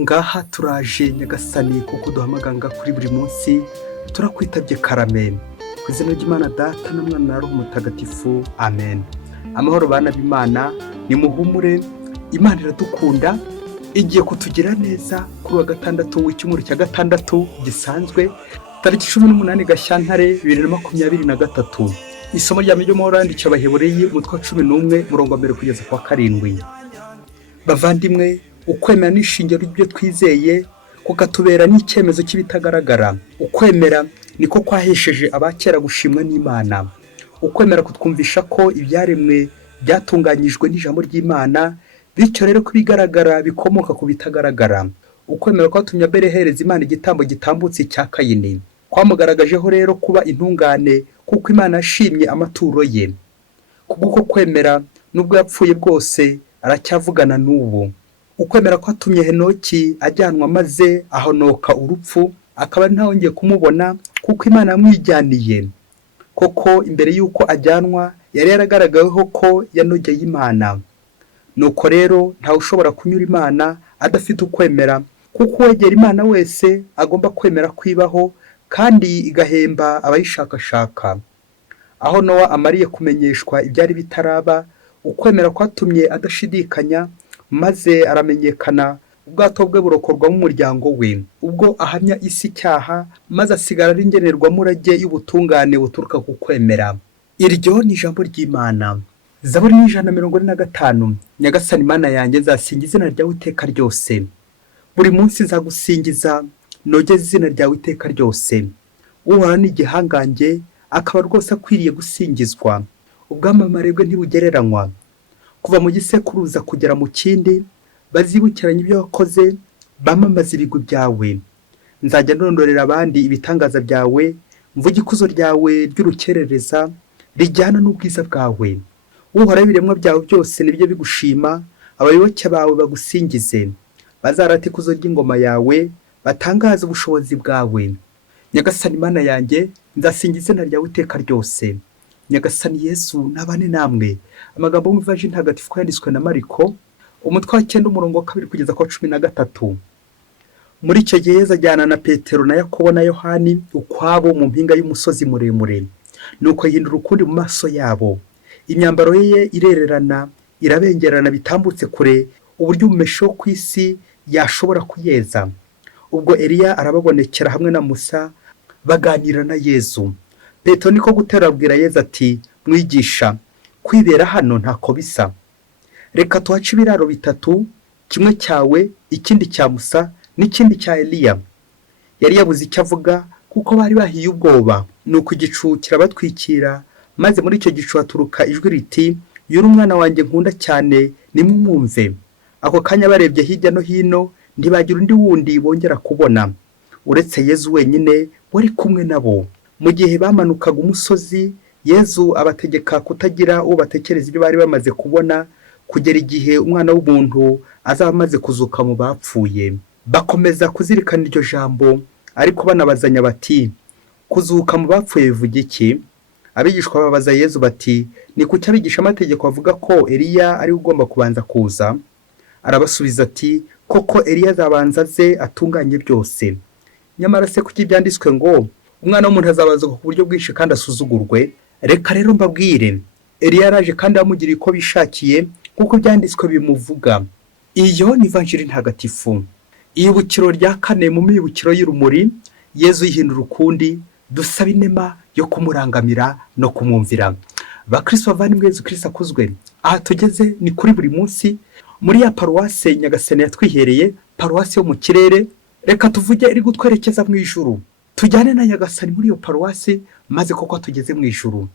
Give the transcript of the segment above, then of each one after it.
Ngaha turaje nyagasani kuko duhamaganga kuri buri munsi turakwitabye karame ku izina ry'Imana Data na Mwana na Roho Mutagatifu amen. Amahoro bana b'Imana, nimuhumure, Imana iradukunda, igiye kutugira neza kuri wa gatandatu w'icyumweru cya gatandatu gisanzwe tariki 18 Gashyantare 2023. Isomo rya mbere ryo ryandikiwe Abahebureye umutwe wa 11 murongo wa 1 kugeza kwa 7. Bavandimwe, ukwemera n'ishingiro ry'ibyo twizeye kukatubera n'icyemezo cy'ibitagaragara. Ukwemera niko kwahesheje abakera gushimwa n'Imana. Ukwemera kutwumvisha ko ibyaremwe byatunganyijwe n'ijambo ry'Imana, bityo rero kubigaragara bikomoka ku bitagaragara. Ukwemera kwatumye Abeli hereza Imana igitambo gitambutse cya Kayini. Kwamugaragajeho rero kuba intungane kuko Imana yashimye amaturo ye. Kubwo kwemera nubwo yapfuye bwose aracyavugana n'ubu. Ukwemera kwatumye Henoki ajyanwa maze ahonoka urupfu, akaba ntawongeye kumubona kuko Imana yamwijyaniye. Koko imbere y'uko ajyanwa yari yaragaragaweho ko yanogeye Imana. Nuko rero ntawe ushobora kunyura Imana adafite ukwemera, kuko uwegera Imana wese agomba kwemera kwibaho kandi igahemba abayishakashaka. Aho Nowa amariye kumenyeshwa ibyari bitaraba, ukwemera kwatumye adashidikanya maze aramenyekana, ubwato bwe burokorwa mu muryango we. Ubwo ahamya isi icyaha maze asigara ari ngenerwamurage y'ubutungane buturuka ku kwemera. Iryo ni ijambo ry'Imana. Zaburi 145. Nyagasani Imana yanjye, nzasingiza izina ryawe iteka ryose. Buri munsi nzagusingiza, nogeze izina ryawe iteka ryose. Uhoraho ni igihangange, akaba rwose akwiriye gusingizwa. Ubwamamare bwe ntibugereranywa. Kuva mu gisekuruza kugera mu kindi, bazibukiranye ibyo wakoze, bamamaza ibigwi byawe. Nzajya ndondorera abandi ibitangaza byawe, mvuge ikuzo ryawe ry'urukerereza rijyana n'ubwiza bwawe. Uhoraho ibiremwa byawe byose nibyo bigushima, abayoboke bawe bagusingize. Bazarata ikuzo ry'ingoma yawe, batangaza ubushobozi bwawe. Nyagasani Imana yanjye, nzasingiza izina ryawe iteka ryose. Nyagasani Yesu nabane namwe. Amagambo y'Umuvajiri ntagatifu ko yanditswe na Mariko umutwe wa 9 umurongo wa 2 kugeza kwa 13. Muri icyo gihe Yesu ajyana na Petero na Yakobo na Yohani ukwabo mu mpinga y'umusozi muremure. Nuko yihindura ukundi mu maso yabo. Imyambaro ye irererana, irabengerana bitambutse kure, uburyo umumesho ku isi yashobora kuyeza. Ubwo Eliya arababonekera hamwe na Musa baganira na Yesu. Petero niko gutera abwira Yesu ati, mwigisha, kwibera hano ntako bisa. Reka tuhace ibiraro bitatu, kimwe cyawe, ikindi cya Musa, n'ikindi cya Eliya. Yari yabuze icyo avuga kuko bari bahiye ubwoba. Nuko igicu kirabatwikira, maze muri icyo gicu haturuka ijwi riti, yuri umwana wanjye nkunda cyane, nimumwumve. Ako kanya barebye hirya no hino, ntibagira undi wundi bongera kubona uretse Yesu wenyine wari kumwe nabo. Mu gihe bamanukaga umusozi, Yesu abategeka kutagira uwo batekereza ibyo bari bamaze kubona, kugera igihe umwana w'umuntu azaba amaze kuzuka mu bapfuye. Bakomeza kuzirikana iryo jambo, ariko banabazanya bati, kuzuka mu bapfuye bivuga iki? Abigishwa babaza Yesu bati, ni kuki abigisha amategeko bavuga ko Eliya ari ugomba kubanza kuza? Arabasubiza ati, koko Eliya azabanza aze atunganye byose. Nyamara se kuki byanditswe ngo umwana w'umuntu azabazwa ku buryo bwinshi kandi asuzugurwe? Reka rero mbabwire, Eliya yaraje kandi bamugiriye uko bishakiye kuko byanditswe bimuvuga. Iyo ni Ivanjiri ntagatifu. Iyibukiro rya 4 mu mibukiro y'urumuri, Yesu yihindura ukundi, dusaba inema yo kumurangamira no kumwumvira. Bakristo bavandimwe, Yesu Kristo akuzwe. Aha tugeze ni kuri buri munsi muri ya paruwase Nyagasani yatwihereye, paruwase yo mu kirere. Reka tuvuge iri gutwerekeza mu ijuru. Tujyane na Nyagasani muri iyo paruwase maze koko tugeze mu ijuru.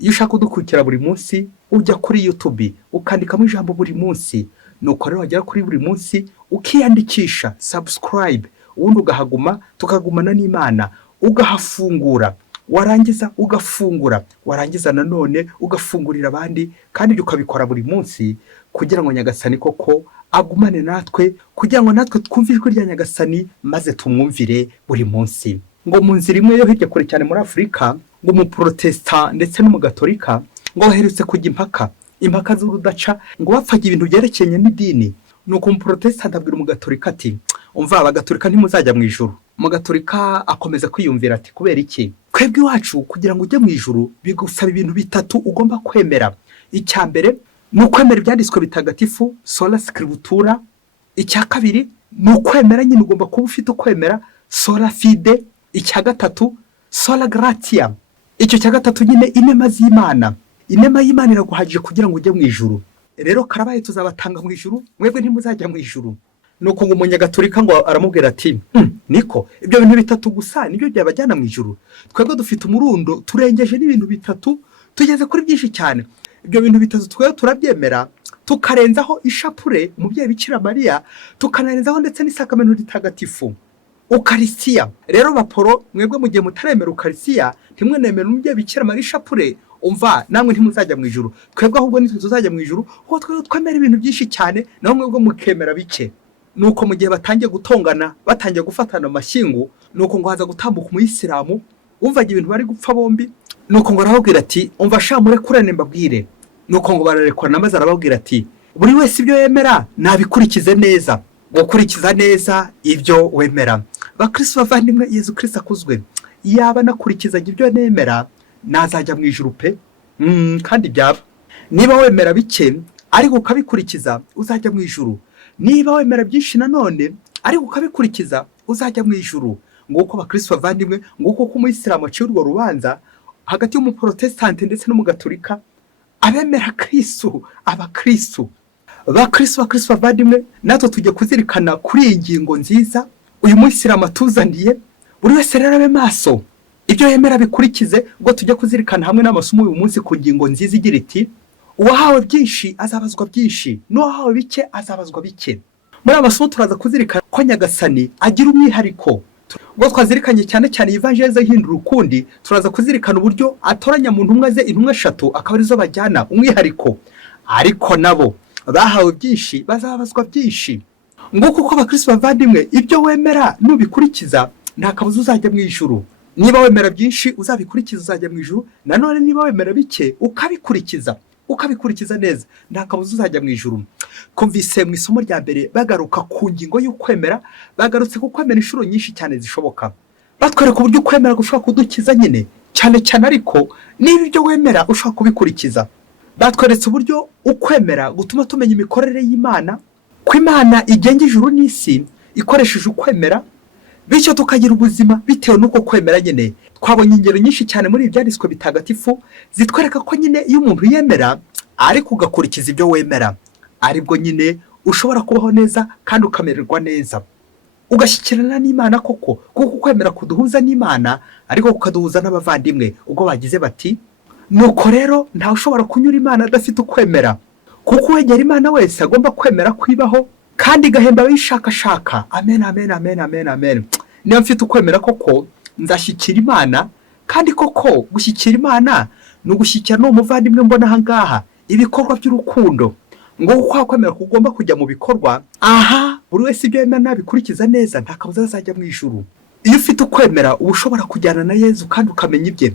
Iyo ushaka kudukurikira buri munsi, ujya kuri YouTube ukandikamo ijambo buri munsi. Nuko rero wagera kuri buri munsi ukiyandikisha subscribe, ubundi ugahaguma, tukagumana n'Imana, ugahafungura, warangiza ugafungura, warangiza nanone ugafungurira abandi, kandi ibyo ukabikora buri munsi kugira ngo Nyagasani koko agumane natwe, kugira ngo natwe twumve ijwi rya Nyagasani maze tumwumvire buri munsi. Ngo mu nzira imwe yo hirya kure cyane muri Afurika, ngo mu Protestant ndetse no mu Gatolika, ngo baherutse kujya impaka z'urudaca, ngo bapfaga ibintu byerekeranye n'idini. Nuko mu Protestant abwira mu Gatolika ati, umva abagatolika ntimuzajya mu ijuru. Umugatolika akomeza kwiyumvira ati kubera iki? Twebwe iwacu kugira ngo ujye mu ijuru bigusaba ibintu bitatu ugomba kwemera. Icya mbere ni ukwemera ibyanditswe bitagatifu, sola scriptura. Icya kabiri ni ukwemera nyine ugomba kuba ufite ukwemera, sola fide. Icya gatatu sola gratia. Icyo cya gatatu nyine inema z'Imana. Inema y'Imana iraguhagije kugira ngo ujye mu ijuru. Rero karabaye tuzabatanga mu ijuru, mwebwe ntimuzajya mu ijuru. Nuko ngo umunyagatolika ngo aramubwira ati niko ibyo bintu bitatu gusa nibyo byabajyana mu ijuru? Twebwe dufite umurundo turengeje n'ibintu bitatu, tugeze kuri byinshi cyane. Ibyo bintu bitatu twebwe turabyemera, tukarenzaho ishapure umubyeyi Bikira Mariya, tukanarenzaho ndetse n'isakamento ritagatifu, ukarisiya. Rero baporo mwebwe mu gihe mutaremera ukarisiya, ntimwe nemera umubyeyi Bikira Mariya ishapure, umva namwe ntimuzajya mu ijuru. Twebwe ahubwo nitwe tuzajya mu ijuru, kuko twebwe twemera ibintu byinshi cyane, naho mwebwe mukemera bike. Nuko mu gihe batangiye gutongana, batangiye gufatana amashyingu, nuko ngo haza gutambuka umuyisilamu wumvaga ibintu bari gupfa bombi. Nuko ngo arababwira ati umva sha murekurane mbabwire. Nuko ngo bararekurana maze arababwira ati buri wese ibyo yemera nabikurikize neza. Gukurikiza neza ibyo wemera. Bakristo bavandimwe, Yezu Kristo akuzwe. Yaba nakurikizaga ibyo nemera nazajya mu ijuru pe. Kandi byaba niba wemera bike ariko ukabikurikiza uzajya mu ijuru. Niba wemera byinshi nanone ariko ukabikurikiza uzajya mu ijuru. Nguko bakristo bavandimwe, nguko ko umuyisilamu aciye urwo rubanza hagati y'umuprotestante ndetse n'umugatolika. Abemera Kristo, abakristo bakristo bavandimwe, natwe tujye kuzirikana kuri iyi ngingo nziza uyu muyisilamu atuzaniye. Buri wese rero abe maso, ibyo yemera bikurikize, ubwo tujye kuzirikana hamwe n'amasomo uyu munsi ku ngingo nziza igira iti uwahawe byinshi azabazwa byinshi, n'uwahawe bike azabazwa bike. Muri amasomo turaza kuzirikana ko Nyagasani agira umwihariko. Ubwo twazirikanye cyane cyane Evangelization ihindura ukundi, turaza kuzirikana uburyo atoranya mu ntumwa ze intumwa 3 akaba arizo bajyana umwihariko. Ariko nabo bahawe byinshi bazabazwa byinshi. Nguko uko bakristo bavandimwe, ibyo wemera nubikurikiza nta kabuza uzajya mu ijuru. Niba wemera byinshi uzabikurikiza uzajya mu ijuru. Nanone niba wemera bike ukabikurikiza neza nta kabuza uzajya mu ijuru. Kumvise mu isomo rya mbere bagaruka ku ngingo y'ukwemera, bagarutse ku kwemera inshuro nyinshi cyane zishoboka. Batwereka uburyo ukwemera gushobora kudukiza nyine cyane cyane, ariko niba ibyo wemera ushobora kubikurikiza. Batweretse uburyo ukwemera gutuma tumenya imikorere y'Imana, ko Imana igenga ijuru n'isi ikoresheje ukwemera, bityo tukagira ubuzima bitewe n'uko kwemera nyine. Twabonye ingero nyinshi cyane muri ibyanditswe bitagatifu zitwereka ko nyine iyo umuntu yemera ariko ugakurikiza ibyo wemera, aribwo nyine ushobora kubaho neza kandi ukamererwa neza, ugashyikirana n'Imana koko. Kuko kwemera kuduhuza n'Imana ariko kukaduhuza n'abavandimwe. Ubwo bagize bati nuko rero ntawe ushobora kunyura Imana adafite ukwemera, kuko uwegera Imana wese agomba kwemera kwibaho kandi igahemba abayishakashaka. Amen, amen, amen, amen, amen. Niba mfite ukwemera koko nzashyikira Imana, kandi koko gushyikira Imana ni ugushyikira n'umuvandimwe mbona aha ngaha ibikorwa by'urukundo. Ngo uko kwemera kugomba kujya mu bikorwa. Aha buri wese ibyo yemera nabikurikiza neza nta kabuza azajya mu ijuru. Iyo ufite ukwemera uba ushobora kujyana na Yezu kandi ukamenya ibye.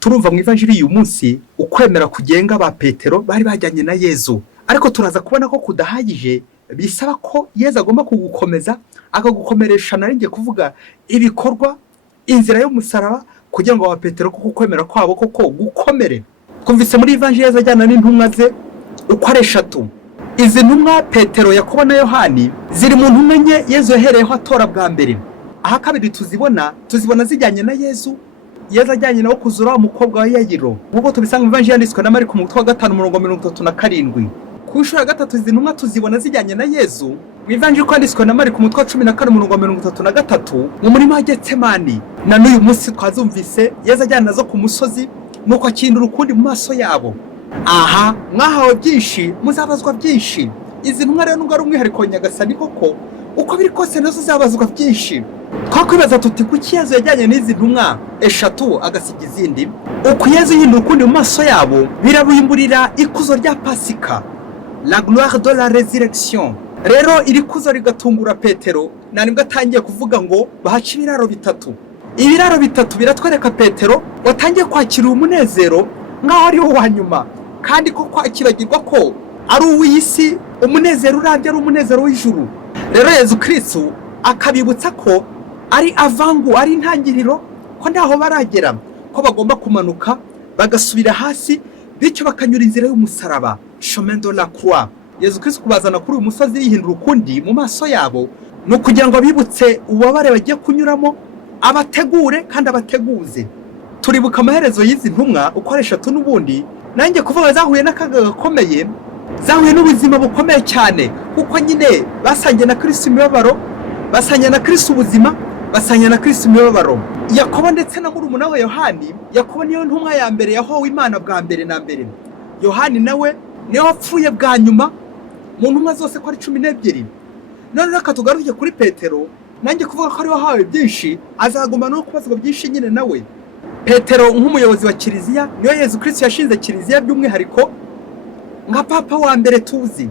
Turumva mu Evangelii uyu munsi ukwemera kugenga ba Petero bari bajyanye na Yezu, ariko turaza kubona ko kudahagije, bisaba ko Yezu agomba kugukomeza, akagukomeresha naringiye kuvuga ibikorwa, inzira y'umusaraba, kugira ngo ba Petero kuko kwemera kwabo koko gukomere. Twumvise muri Evangelii ajyana n'intumwa ze uko ari 3. Izi ntumwa Petero, Yakobo na Yohani ziri mu ntumwa enye Yezu yahereyeho atora bwa mbere. Aha kabiri tuzibona zijyanye na Yezu. Yezu ajyanye nawo kuzura umukobwa wa Yayiro. Ubwo tubisanga mu Evangelii yanditswe na Mariko mu 5:37. Ku nshuro ya gatatu izi ntumwa tuzibona zijyanye na Yezu mu Evangelii yanditswe na Mariko mu 14:33 mu murima wa Getsemani. Na n'uyu munsi twazumvise Yezu ajyana nazo ku musozi, nuko akindura ukundi mu maso yabo. Aha mwahawe byinshi muzabazwa byinshi. Izi ntumwa rero nubwo ari umwihariko Nyagasani koko, uko biri kose nazo zabazwa byinshi. Twakwibaza tuti kuki Yezu yajyanye n'izi ntumwa 3 agasiga izindi? Uko Yezu yindura ukundi mu maso yabo birabimburira ikuzo rya Pasika, la gloire de la résurrection. Rero iri kuzo rigatungura Petero, nibwo atangiye kuvuga ngo bahaca ibiraro bitatu. Ibiraro bitatu biratwereka Petero watangiye kwakira umunezero nkaho ari wa nyuma, kandi ko kwakibagirwa ko ari uw'isi, umunezero urambye ari umunezero w'ijuru. Rero Yezu Kristo akabibutsa ko ari avangu, ari intangiriro, ko ntaho baragera, ko bagomba kumanuka bagasubira hasi, bityo bakanyura inzira y'umusaraba, chemin de la croix. Yesu Kristo kubazana kuri uyu musozi yihindura ukundi mu maso yabo, no kugira ngo abibutse ububabare bagiye kunyuramo, abategure kandi abateguze. Turibuka amaherezo y'izi ntumwa ukoresha n'ubundi, nanjye kuvuga zahuye n'akaga gakomeye, zahuye n'ubuzima bukomeye cyane, kuko nyine basangiye na Kristo imibabaro, basangiye na Kristo ubuzima, basangiye na Kristo imibabaro. Yakobo ndetse na murumuna we Yohani, Yakobo niyo ntumwa ya mbere yahowe Imana bwa mbere na mbere. Yohani nawe niwe wapfuye bwa nyuma mu ntumwa zose ko ari 12. None reka tugaruke kuri Petero, nanjye kuvuga ko ari wahawe byinshi, azagomba no kubazwa byinshi nyine nawe. Petero nk'umuyobozi wa kiliziya, niyo Yesu Kristo yashinze kiliziya by'umwihariko nka papa wa mbere tuzi.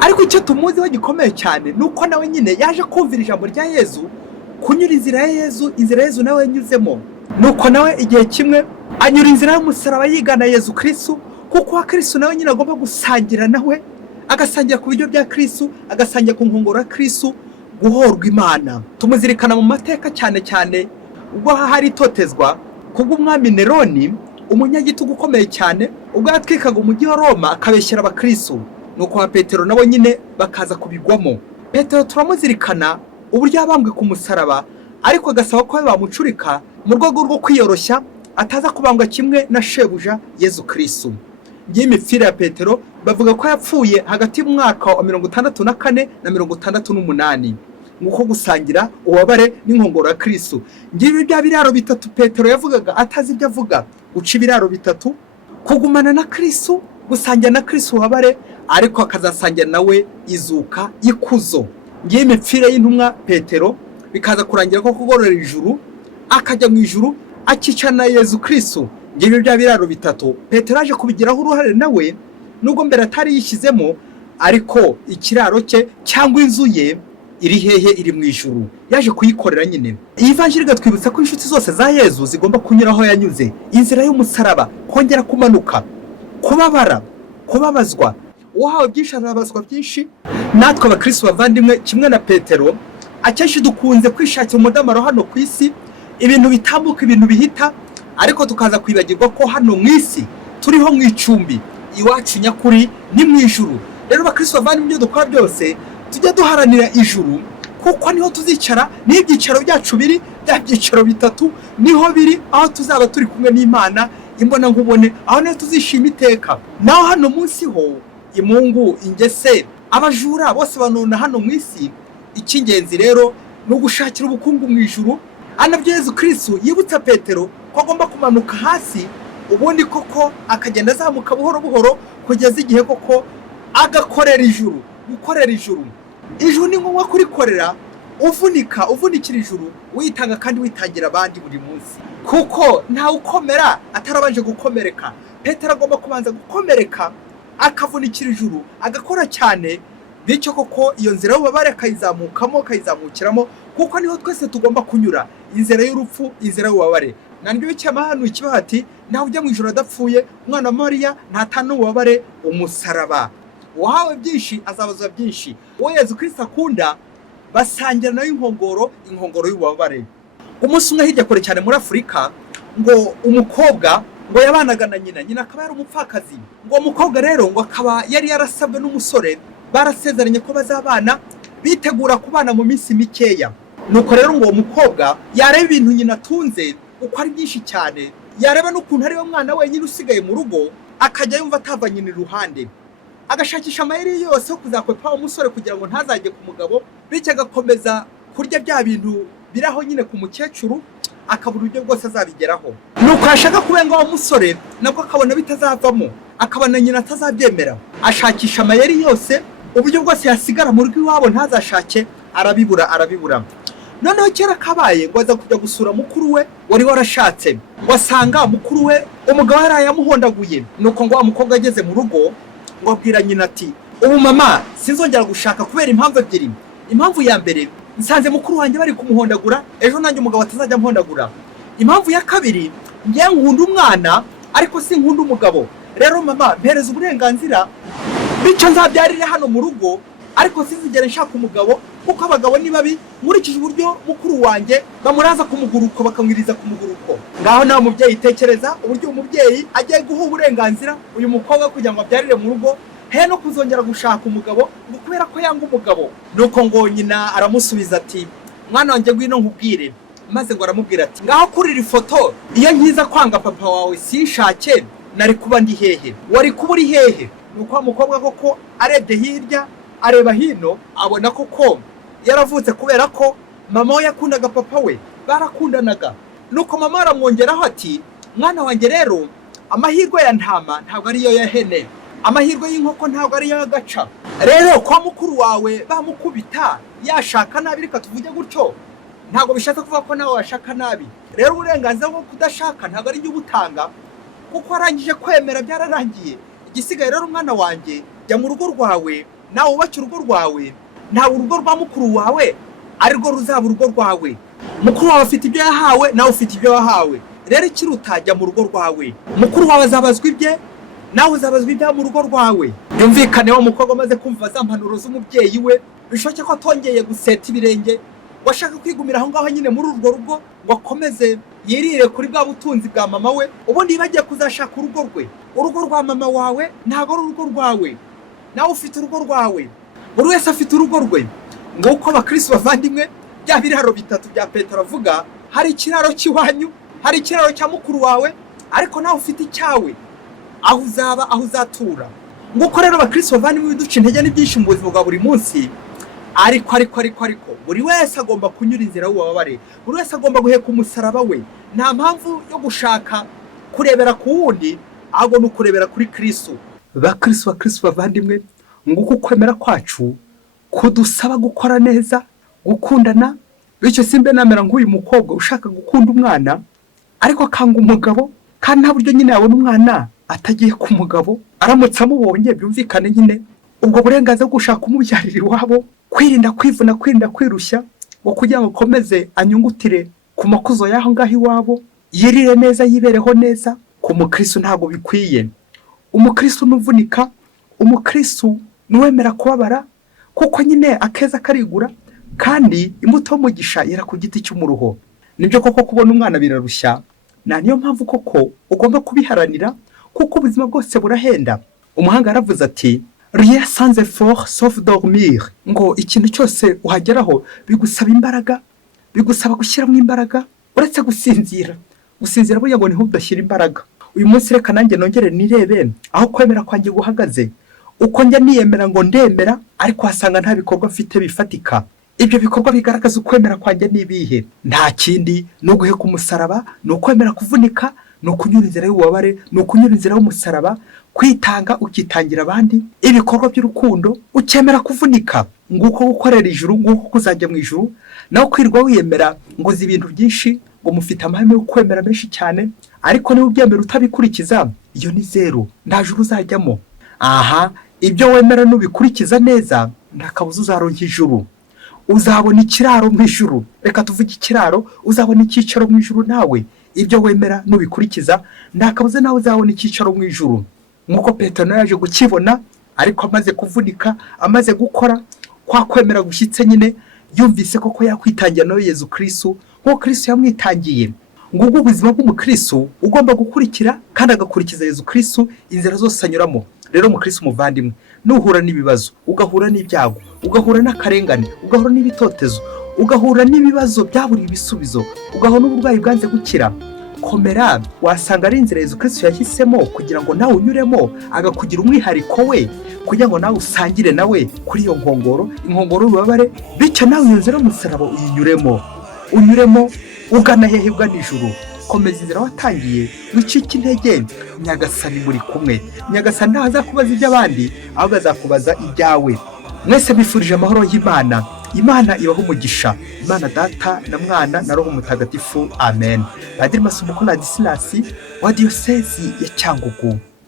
Ariko icyo tumuziho gikomeye cyane nuko nawe nyine yaje kumvira ijambo rya Yesu, kunyura inzira ya Yesu, inzira Yesu nawe yanyuzemo. Nuko nawe igihe kimwe anyura inzira y'umusaraba yigana Yesu Kristo, kuko wa Kristo nawe nyine agomba gusangira nawe, agasangira ku biryo bya Kristo, agasangira ku nkongoro ya Kristo, guhorwa Imana. Tumuzirikana mu mateka cyane cyane ubwo hari itotezwa kubw'umwami Neroni, umunyagitugu ukomeye cyane, ubwo yatwikaga umujyi wa Roma akabeshyera abakristo. Nuko wa Petero nabo nyine bakaza kubigwamo. Petero turamuzirikana uburyo yabambwe ku musaraba, ariko agasaba ko bamucurika mu rwego rwo kwiyoroshya, ataza kubambwa kimwe na shebuja Yesu Kristo. Ngiye imipfira ya Petero bavuga ko yapfuye hagati y'umwaka wa 64 na 68, nguko gusangira ubabare n'inkongoro ya Kristo. Ngiye bya biraro bitatu Petero yavugaga atazi ibyo avuga, guca ibiraro bitatu, kugumana na Kristo, gusangira na Kristo ubabare, ariko akazasangira nawe izuka ikuzo. Ngiye imipfira y'intumwa Petero bikaza kurangira ko kugorora ijuru, akajya mu ijuru akicana Yesu Kristo. Ngiye bya biraro bitatu Petero aje kubigiraho uruhare nawe, nubwo mbere atari yishyizemo, ariko ikiraro cye cyangwa inzu ye iri hehe? Iri mu ijuru, yaje kuyikorera nyine. Iyi vanjiri gatwibutsa ko inshuti zose za Yesu zigomba kunyura aho yanyuze, inzira y'umusaraba, kongera kumanuka, kubabara, kubabazwa. Uwahawe byinshi arabazwa byinshi. Natwe abakristo bavandimwe, kimwe na Petero, akenshi dukunze kwishakira umudamaro hano ku isi, ibintu bitambuka, ibintu bihita, ariko tukaza kwibagirwa ko hano mu isi turiho mu icumbi, iwacu nyakuri ni mu ijuru. Rero abakristo bavandimwe, ibyo dukora byose tujya duharanira ijuru, kuko niho tuzicara, n'ibyicaro byacu biri, bya byicaro bitatu niho biri, aho tuzaba turi kumwe n'Imana imbona nkubone, aho niho tuzishima iteka. Naho hano munsi ho imungu, ingese, abajura bose banona hano mu isi. Icy'ingenzi rero ni ugushakira ubukungu mu ijuru. Anabyo Yesu Kristo yibutsa Petero ko agomba kumanuka hasi, ubundi koko akagenda azamuka buhoro buhoro kugeza igihe koko agakorera ijuru. Gukorera ijuru, ijuru ni ngombwa kurikorera, uvunikira ijuru, witanga kandi witangira abandi buri munsi, kuko ntawe ukomera atarabanje gukomereka. Petero agomba kubanza gukomereka, akavunikira ijuru, agakora cyane, bityo koko iyo nzira y'ububabare akayizamukiramo, kuko niho twese tugomba kunyura, inzira y'urupfu, inzira y'ububabare. Nandyo cy'amahano ikibaho ati ntawe ujya mu ijuru adapfuye, umwana wa Mariya ntatana ububabare, umusaraba. Uwahawe byinshi azabazwa byinshi. Uwo Yesu Kristo akunda basangira nayo inkongoro y'ububabare. Umunsi umwe hirya kure cyane muri Afurika, ngo umukobwa ngo yabanaga na nyina akaba yari umupfakazi. Ngo umukobwa rero ngo akaba yari yarasabwe n'umusore, barasezeranye ko bazabana, bitegura kubana mu minsi mikeya. Nuko rero ngo umukobwa yareba ibintu nyina atunze uko ari byinshi cyane, yareba n'ukuntu ari we mwana wenyine usigaye mu rugo, akajya yumva atava nyina iruhande, agashakisha amayeri yose yo kuzakwepa umusore kugira ngo ntazajye ku mugabo, bityo agakomeza kurya bya bintu biraho nyine ku mukecuru, akabura uburyo bwose azabigeraho. Nuko yashaka kubenga uwo musore, nabwo akabona bitazavamo, akabona nyina atazabyemera, ashakisha amayeri yose, uburyo bwose yasigara mu rugo iwabo ntazashake, arabibura. Noneho kera kabaye ngo aza kujya gusura mukuru we wari warashatse, wasanga mukuru we umugabo yarayamuhondaguye. Nuko ngo wa mukobwa ageze mu rugo, ngo abwira nyina ati, ubu mama sinzongera gushaka kubera impamvu ebyiri. Impamvu ya mbere, nsanze mukuru wanjye bari kumuhondagura, ejo nanjye umugabo atazajya amuhondagura. Impamvu ya kabiri, ngiye nkunda umwana ariko si nkunda umugabo. Rero mama mpereza uburenganzira, bityo nzabyarire hano mu rugo, ariko sinzigere nshaka umugabo, kuko abagabo ni babi nkurikije uburyo mukuru wanjye bamuraza ku muguruko bakamwiriza ku muguruko. Ngaho nawe mubyeyi tekereza uburyo umubyeyi agiye guha uburenganzira uyu mukobwa kugira ngo abyarire mu rugo, he no kuzongera gushaka umugabo ngo kubera ko yanga umugabo. Nuko ngo nyina aramusubiza ati mwana wanjye ngwino nkubwire, maze ngo aramubwira ati ngaho kurira ifoto, iyo nkiza kwanga papa wawe sinshake nari kuba ndi hehe, wari kuba uri hehe? Nuko umukobwa koko arebye hirya areba hino abona koko yaravutse kubera ko mama we yakundaga papa we, barakundanaga. Nuko mama aramwongeraho ati mwana wanjye rero amahirwe ya ntama ntabwo ariyo ya hene, amahirwe y'inkoko ntabwo ariyo y'agaca. Rero kwa mukuru wawe bamukubita yashaka nabi, reka tuvuge gutyo, ntabwo bishatse kuvuga ko nawe washaka nabi. Rero uburenganzira bwo kudashaka ntabwo ari ubutanga, kuko arangije kwemera byararangiye. Igisigaye rero mwana wanjye jya mu rugo rwawe, nawe ubake urugo rwawe. Ntawe urugo rwa mukuru wawe arirwo ruzaba urugo rwawe. Mukuru wawe afite ibyo yahawe, nawe ufite ibyo wahawe. Rero ikiruta jya mu rugo rwawe, mukuru wawe azabazwa ibye, nawe uzabazwa ibya mu rugo rwawe. Byumvikane wa mukobwa amaze kumva za mpanuro z'umubyeyi we, bishoboke ko atongeye guseta ibirenge, washaka kwigumira aho ngaho nyine muri urwo rugo ngo akomeze yirire kuri bwa butunzi bwa mama we, ubundi bagiye kuzashaka urugo rwe. Urugo rwa mama wawe ntabwo ari urugo rwawe, nawe ufite urugo rwawe. Buri wese afite urugo rwe. Nguko abakristo bavandimwe, bya biraro bitatu bya Petero avuga, hari ikiraro cy'iwanyu, hari ikiraro cya mukuru wawe, ariko nawe ufite icyawe, aho uzaba, aho uzatura. Nguko rero abakristo bavandimwe biduca intege n'ibyinshi mu buzima bwa buri munsi, ariko buri wese agomba kunyura inzira y'ububabare, buri wese agomba guheka umusaraba we. Nta mpamvu yo gushaka kurebera ku wundi, ahubwo ni ukurebera kuri Kristo. Bakristo bavandimwe, nguko kwemera kwacu kudusaba gukora neza, gukundana. Bityo simbe namera nk'uyu mukobwa ushaka gukunda umwana ariko akanga umugabo, kandi nta buryo nyine yabona umwana atagiye ku mugabo. Aramutse amubonye byumvikane nyine ubwo burenganzira bwo gushaka umubyarira iwabo, kwirinda kwivuna, kwirinda kwirushya, ngo kugira ngo akomeze anyungutire ku makuzo y'aho ngaho iwabo, yirire neza, yibereho neza. Ku mukristo ntabwo bikwiye. Umukristo nuvunika, umukristo nuwemera kubabara, kuko nyine akeza karigura, kandi imbuto y'umugisha yera ku giti cy'umuruho. Nibyo koko kubona umwana birarushya, na niyo mpamvu koko ugomba kubiharanira, kuko ubuzima bwose burahenda. Umuhanga yaravuze ati rien sans effort sauf dormir, ngo ikintu cyose uhageraho bigusaba imbaraga, bigusaba gushyiramo imbaraga uretse gusinzira. Gusinzira burya ngo niho udashyira imbaraga. Uyu munsi reka nanjye nongere nirebe aho kwemera kwanjye guhagaze. Uko njya niyemera ngo ndemera, ariko hasanga nta bikorwa mfite bifatika. Ibyo bikorwa bigaragaza ukwemera kwanjye nibihe? Nta kindi, no guheka umusaraba, no kwemera kuvunika, no kunyura inzira y'ububabare, no kunyura inzira y'umusaraba, kwitanga ukitangira abandi, ibikorwa by'urukundo, ukemera kuvunika. Nguko gukorera ijuru, nguko kuzajya mu ijuru. Naho kwirwa wiyemera ngo uzi ibintu byinshi, ngo mufite amahame yo kwemera menshi cyane, ariko niba ubyemera utabikurikiza, iyo ni zero, nta juru uzajyamo. Aha, ibyo wemera nubikurikiza neza, nta kabuza uzaronka ijuru. Uzabona ikiraro mu ijuru. Reka tuvuge ikiraro, uzabona icyicaro mu ijuru nawe. Ibyo wemera nubikurikiza, nta kabuza nawe uzabona icyicaro mu ijuru. Nkuko Petero yaje gukibona, ariko amaze kuvunika, amaze gukora kwa kwemera gushyitse nyine, yumvise koko yakwitangira nawe Yezu Kristo, nkuko Kristo yamwitangiye. Ngubwo ubuzima bw'umukristo ugomba gukurikira kandi agakurikiza Yezu Kristo inzira zose anyuramo. Rero umukristo muvandimwe, nuhura n'ibibazo, ugahura n'ibyago, ugahura n'akarengane, ugahura n'ibitotezo, ugahura n'ibibazo byaburiye ibisubizo, ugahura n'uburwayi bwanze gukira, komera. Wasanga ari inzira Yezu Kristo yahisemo kugira ngo nawe unyuremo, agakugira umwihariko we, kugira ngo nawe usangire nawe kuri iyo nkongoro, inkongoro y'ububabare, bityo nawe iyo nzira y'umusaraba unyuremo ugana hehe? Ugana ijuru. Komeza inzira watangiye, wicike intege. Nyagasani muri kumwe. Nyagasani ntaho azakubaza iby'abandi, ahubwo azakubaza ibyawe. Mwese bifurije amahoro y'Imana. Imana ibaho umugisha. Imana Data na Mwana na Roho Mutagatifu. Amen. Padiri Masumbuko Ladislas wa Diyosezi ya Cyangugu.